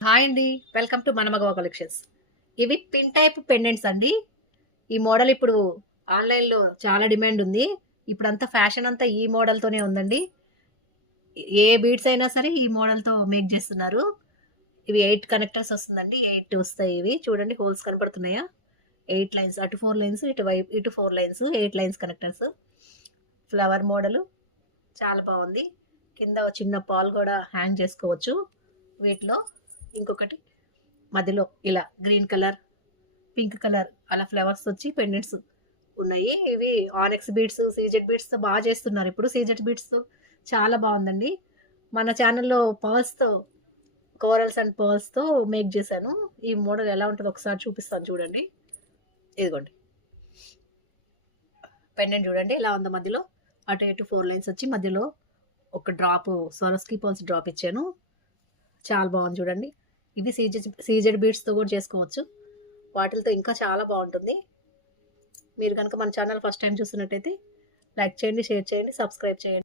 Hi అండి. Welcome to మనమగవ collections. ఇవి పిన్ టైప్ పెండెంట్స్ అండి. ఈ మోడల్ ఇప్పుడు ఆన్‌లైన్‌లో చాలా డిమాండ్ ఉంది. ఇప్పుడంతా ఫ్యాషన్ అంతా ఈ మోడల్‌తోనే ఉందండి. ఏ బీడ్స్ అయినా సరే ఈ మోడల్‌తో మేక్ జేస్తున్నారు. ఇవి 8 కనెక్టర్స్ వస్తుందండి. 8 వస్తాయి ఇవి. చూడండి హోల్స్ కనపడుతున్నాయా? 8 లైన్స్ అటు 4 లైన్స్ ఇటు 4 lines 8 lines connectors. Flower model చాలా బావుంది. కింద ఒక చిన్న పాల్ గూడా హ్యాంగ్ చేసుకోవచ్చు వీటిలో. ఇంకొకటి మధ్యలో ఇలా గ్రీన్ కలర్, పింక్ కలర్ అలా ఫ్లవర్స్ వచ్చి పెండెంట్స్ ఉన్నాయి. ఇవి ఆనెక్స్ బీడ్స్, సీజెడ్ బీడ్స్‌తో చేస్తున్నారు ఇప్పుడు. సీజెడ్ బీడ్స్‌తో చాలా బావుందండి. మన ఛానెల్‌లో పర్ల్స్‌తో కోరల్స్ అండ్ పర్ల్స్‌తో మేక్ చేశాను. ఈ మోడల్ ఎలా ఉంటదో ఒకసారి చూపిస్తాను చూడండి. ఇదిగోండి. పెండెంట్ చూడండి ఎలా ఉందో మధ్యలో. అటు ఇటు 4 లైన్స్ వచ్చి మధ్యలో ఒక డ్రాప్ స్వరోస్కి పర్ల్స్ డ్రాప్ ఇచ్చాను. చాలా బాగుంది చూడండి. ఇవి సీజెడ్ బీడ్స్‌తో కూడా చేసుకోవచ్చు. వాటిలతో ఇంకా చాలా బావుంటుంది. మీరు గనుక మన ఛానల్ ఫస్ట్ టైమ్ చూస్తున్నట్టయితే లైక్ చేయండి, షేర్ చేయండి, సబ్స్క్రైబ్ చేయండి.